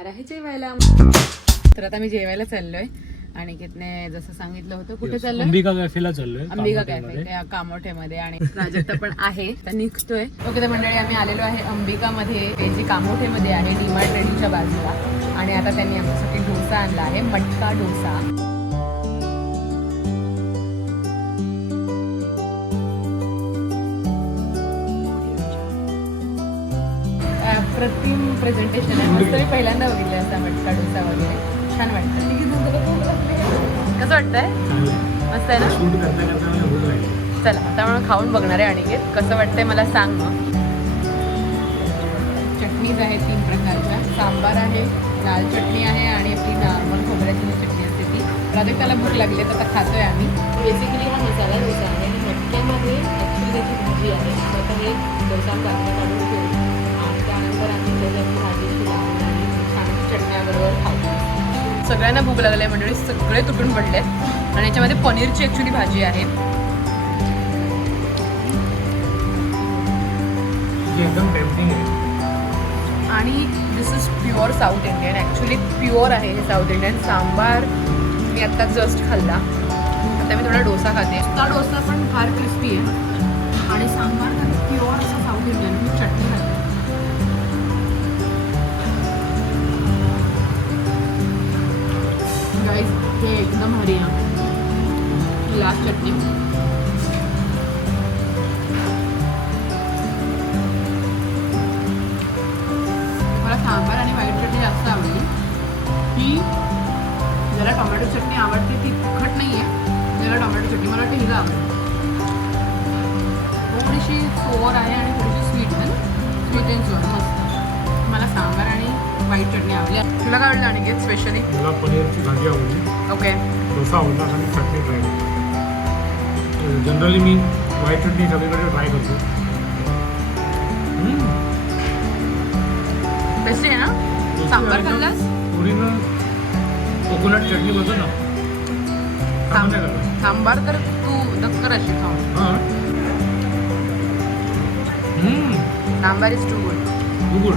जाणार आहे जेवायला. तर आता मी जेवायला चाललोय. आणि कितने जसं सांगितलं होतं कुठे चाललोय? अंबिका कॅफेला चाललोय अंबिका. कॅफे कामोठेमध्ये आणि प्राजक्ता पण आहे तर निघतोय. ओके तर मंडळी आम्ही आलेलो आहे अंबिकामध्ये. ते जी कामोठेमध्ये आहे डीमार्ट रेडीच्या बाजूला. आणि आता त्यांनी आमच्यासाठी डोसा आणला आहे मटका डोसा. अप्रतिम प्रेझेंटेशन आहे. मस्त मी पहिल्यांदा बघितलं असा मटका डोसा वगैरे. छान वाटतं. कसं वाटतंय. मस्त आहे ना. चला आता मला खाऊन बघणार आहे अनिकेत कसं वाटतंय मला सांग मग. चटणीज आहेत तीन प्रकारच्या. सांबार आहे लाल चटणी आहे आणि आपली नॉर्मल खोबऱ्याची जी चटणी असते ती. प्राजक्ताला भूक लागली तर आता खातोय आम्ही. बेसिकली हा मसाला डोसा आहे. आणि मटक्यामध्ये ॲक्च्युली त्याची भाजी आहे. तर आता हे डोसा काढून आम्ही त्याच्यात भाजीची लावून आणि चटण्याबरोबर खाऊ. सगळ्यांना भूक लागली आहे मंडळी सगळे तुटून पडले आणि याच्यामध्ये पनीरची ॲक्च्युली भाजी आहे. जी एकदम टेम्पटिंग आहे. आणि this is pure South Indian actually pure आहे हे साऊथ इंडियन सांबार मी आत्ता जस्ट खाल्ला. आता मी थोडा डोसा खाते. तो डोसा पण फार क्रिस्पी आहे. आणि सांबार तर प्युअर असं साऊथ इंडियन मी चटणी खाते. हे एकदम हरी आहे. लास्ट चटणी. मला सांबार आणि व्हाईट चटणी जास्त आवडली. ही ज्याला टोमॅटो चटणी आवडते ती तिखट नाही आहे ज्याला टोमॅटो चटणी मला वाटते हिला आवडते. थोडीशी सोर आहे आणि थोडीशी स्वीट पण sweet and sour white chutney आवडली. तुला काय आवडलं आणि स्पेशली मला पनीरची भाजी आवडली. ओके डोसा आवडला आणि चटणी ट्राय जनरली मी व्हाईट चटणी सगळीकडे ट्राय करतो. बेस्ट आहे ना? सांबार? खाल्लास? ओरिजिनल कोकोनट चटणी बोलतो ना. सांबार तर तू दक्कर अशी खाऊ हां. Sambar is too good good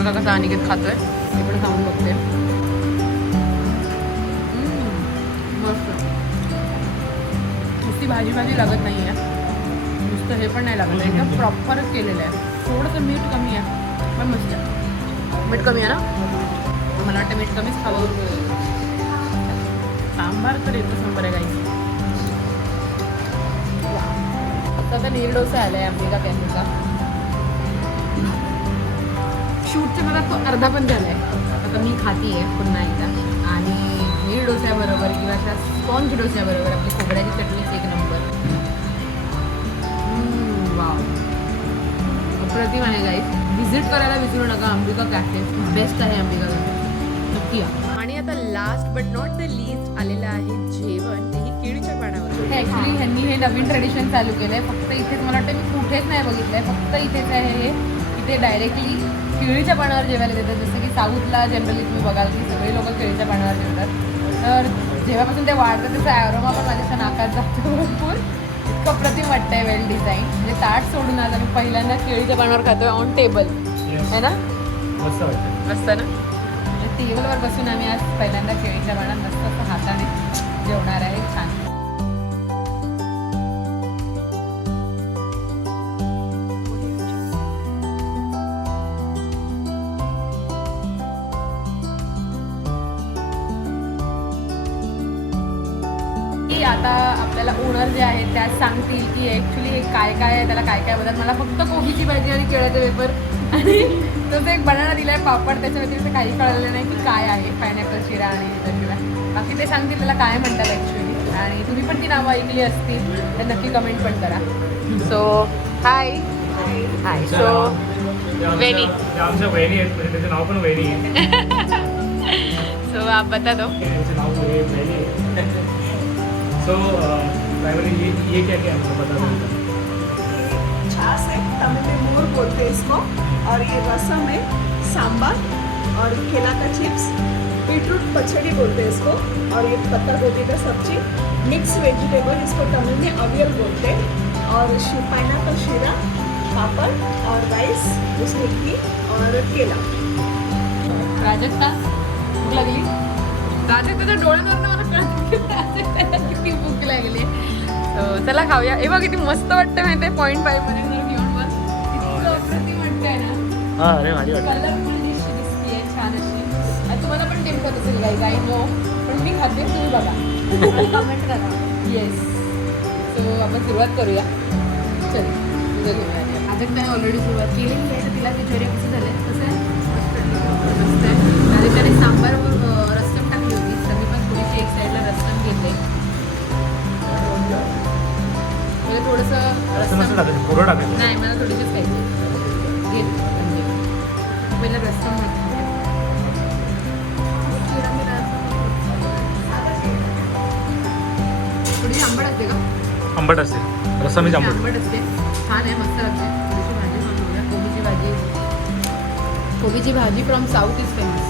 बघा कसा अनिकेत खातोय. मी पण खाऊन बघते मस्त. नुसती भाजी भाजी लागत नाही आहे नुसतं हे पण नाही लागत एकदम प्रॉपरच केलेलं आहे. थोडंसं मीठ कमी आहे. पण मस्त आहे. मीठ कमी आहे ना? मला वाटतं मीठ कमीच खावं. सांबार तर एकच नंबर आहे काही आता तर नीर डोसा आलाय का कॅफेचा शूटच्या मला तो अर्धा पण झालाय आता मी खाती आहे पुन्हा एकदा. आणि नीर डोस्याबरोबर किंवा अशा स्पॉन्ज डोस्याबरोबर आपली खोबऱ्याची चटणी एक नंबर. वाव. अप्रतिम आहे गाईस व्हिजिट करायला विसरू नका. अंबिका कॅफे बेस्ट आहे अंबिका कॅफे नक्की आणि आता last but not the least आलेलं आहे जेवण. तेही केळीच्या पानावर. ॲक्च्युली ह्यांनी हे नवीन ट्रेडिशन चालू केलं आहे फक्त इथेच मला वाटतं मी कुठेच नाही बघितलं आहे फक्त इथेच आहे हे. इथे डायरेक्टली केळीच्या पानावर जेवायला देतात. जसं की साऊथला जनरली तुम्ही बघाल की सगळे लोक केळीच्या पानावर जेवतात. तर जेव्हापासून ते वाढतं त्याचा ॲरोमा पण माझ्या नाकात जातो भरपूर. इतकं प्रतिम वाटतंय वेल डिझाईन म्हणजे ताट सोडून आज आम्ही पहिल्यांदा केळीच्या पानावर खातोय ऑन टेबल है ना? मस्त ना? टेबलवर बसून आम्ही आज पहिल्यांदा केळीच्या पानात की आता आपल्याला ओनर जे आहेत त्या सांगतील की ॲक्च्युली हे काय काय आहे त्याला काय काय बोलतात मला फक्त कोबीची भाजी आणि केळ्याचे पेपर आणि तसं एक बनाना दिलाय पापड त्याच्या व्यतिरिक्त काही कळलेलं नाही की काय आहे पायनॅपल शिरा आणि त्याशिवाय बाकी ते सांगतील त्याला काय म्हणतात ॲक्च्युली आणि तुम्ही पण ती नावं ऐकली असतील तर नक्की कमेंट पण करा. सो हाय हाय सो ते आमच्या-. ते वहिनी आहेत म्हणजे त्याचं नाव पण वहिनी आहे. सो आप बता दो. नाव वहि- वहिनी सो प्राइमरी ये ये क्या क्या हमको बता दो छाछ है तमिल में मोर बोलते हैं इसको और ये रसम है सांबर और केला का चिप्स बीटरूट पचड़ी बोलते हैं इसको और ये पत्ता गोभी का सब्ज़ी मिक्स वेजिटेबल इसको तमिल में अवियल बोलते हैं और पाइनएप्पल शीरा पापड़ और राइस उसमें घी और केला। प्राजक्ता भूक लागली प्राजक्ताच्या डोळ्यावर मला कळत किती भूक लागली. चला खाऊया. हे बघ किती मस्त वाटतं माहिती पॉईंट फाईव्हमध्ये जर घेऊन बस इतकं अप्रतिम वाटतंय ना. हां अरे भारी डिश दिसतीये छान अशी. तुम्हाला पण टेम्पत असेल काही काही नो पण मी खाते तुम्ही बघा. कमेंट करा. येस सो आपण सुरुवात करूया. चल घेऊया. प्राजक्ताने ऑलरेडी सुरुवात आहे तर तिला विचारूया कसं झालं. आंबट असते. रस्सामीच थोडी आंबट. आंबट असते. छान आहे मस्त लागते. थोडीशी भाजी कोबीची भाजी. कोबीची भाजी फ्रॉम साऊथ इज फेमस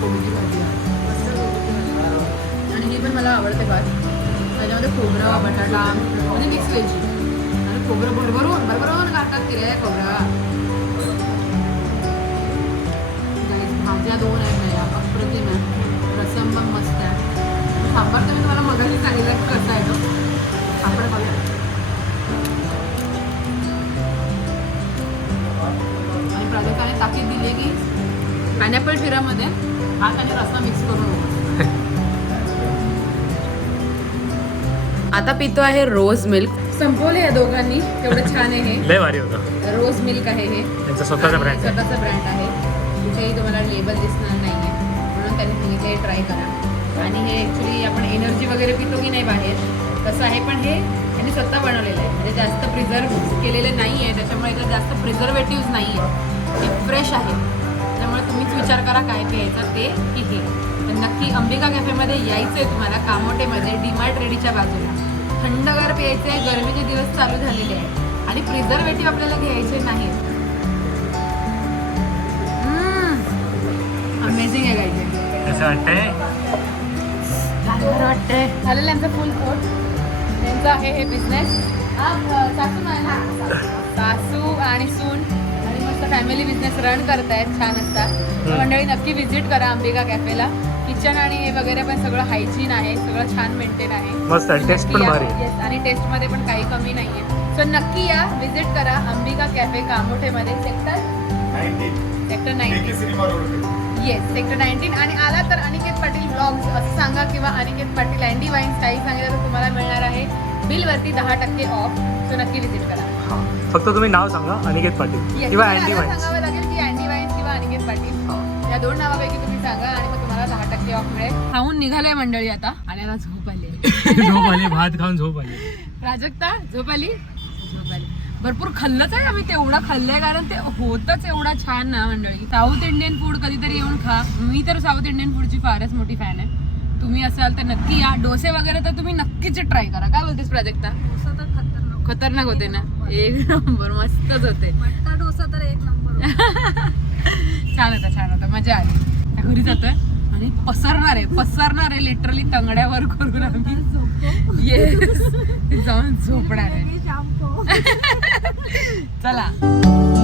कोबीची भाजी. आहे. मस्त कोबीची भाजी. आणि ही पण मला आवडते भात त्याच्यामध्ये खोबरं बटाटा म्हणजे मिक्स व्हेज. आणि खोबरं भरभरून भरभरून घालतात की रे खोबरं. Guys, भाज्या दोन आहेत ना या. अप्रतिम आहे सांबार तर मी तुम्हाला मगाशी सांगितलं की कसं आहे तो. आपण खाऊया आणि प्राजक्ताने ताकीद दिली आहे की पायनॅपल शिरामध्ये भात आणि रस्सा मिक्स करून आता पितो आहे रोज मिल्क. संपवले या दोघांनी. तेवढं छान आहे हे. लय भारी होतं. रोज मिल्क आहे हे. त्यांचा स्वतःचा ब्रँड आहे. स्वतःचा ब्रँड आहे. कुठेही तुम्हाला लेबल दिसणार नाही आहे म्हणून त्यांनी सांगितलं हे ट्राय करा. आणि हे ॲक्च्युली आपण एनर्जी वगैरे पितो की नाही बाहेर तसं आहे पण हे त्यांनी स्वतः बनवलेलं आहे. म्हणजे जास्त प्रिझर्व केलेले नाही आहे त्याच्यामुळे याच्यात जास्त प्रिझर्वेटिव्ह नाही आहे हे फ्रेश आहे. त्यामुळे तुम्हीच विचार करा काय प्यायचं ते की हे. तर नक्की अंबिका कॅफेमध्ये यायचं आहे तुम्हाला कामोटेमध्ये डीमार्ट रेडीच्या बाजूला. थंडगार प्यायचं आहे गरमीचे दिवस चालू झालेले आहे आणि प्रिझर्वेटिव्ह आपल्याला घ्यायचे नाहीत. अमेझिंग आहे काय असं वाटतंय? बरं वाटतंय झालेलं यांचं फुल कोट त्यांचं आहे हे बिझनेस सासू नाही सासू आणि सून. आणि मस्त फॅमिली बिझनेस रन करतायत छान असतात. मंडळी नक्की व्हिजिट करा अंबिका कॅफेला किचन आणि हे वगैरे पण सगळं हायजीन आहे सगळं छान मेंटेन आहे. मस्त आहे. टेस्ट पण. भारी. आहे. आणि टेस्टमध्ये पण काही कमी नाहीये. सो नक्की या. व्हिजिट करा Ambika cafe कामोठेमध्ये. Sector sector nineteen yes sector nineteen आणि आला तर अनिकेत पाटील ब्लॉग्स असं सांगा किंवा अनिकेत पाटील अँडी वाईन्स काही सांगितलं तर तुम्हाला मिळणार आहे. बिलवरती दहा टक्के ऑफ सो नक्की व्हिजिट करा. हा. फक्त तुम्ही नाव सांगा अनिकेत पाटील Yes, किंवा तुम्हाला अँडी आता वाईन्स सांगावं लागेल की अँडी वाईन्स किंवा अनिकेत पाटील. या दोन नावापैकी तुम्ही सांगा आणि मग तुम्हाला दहा टक्के ऑफ मिळेल. खाऊन निघालोय मंडळी आता. आणि आता झोप आली झोप आली भात खाऊन झोप आली. प्राजक्ता झोप आली? झोप आली. भरपूर खाल्लंच आहे आम्ही तेवढं खाल्लंय कारण ते होतच एवढा छान ना मंडळी. साऊथ इंडियन फूड कधीतरी येऊन खा. मी तर साऊथ इंडियन फूडची फारच मोठी फॅन आहे. तुम्ही असाल तर नक्की या. डोसे वगैरे तर तुम्ही नक्कीच ट्राय करा. काय बोलतेस प्राजक्ता? खतरनाक होते. ना? एक नंबर मस्तच होते. डोसा तर एक नंबर छान होता छान होता. मजा आली. घरी जातोय आणि पसरणार आहे पसरणार आहे लिटरली तंगड्यावर करून आम्ही. येस जाऊन झोपणार आहे. चला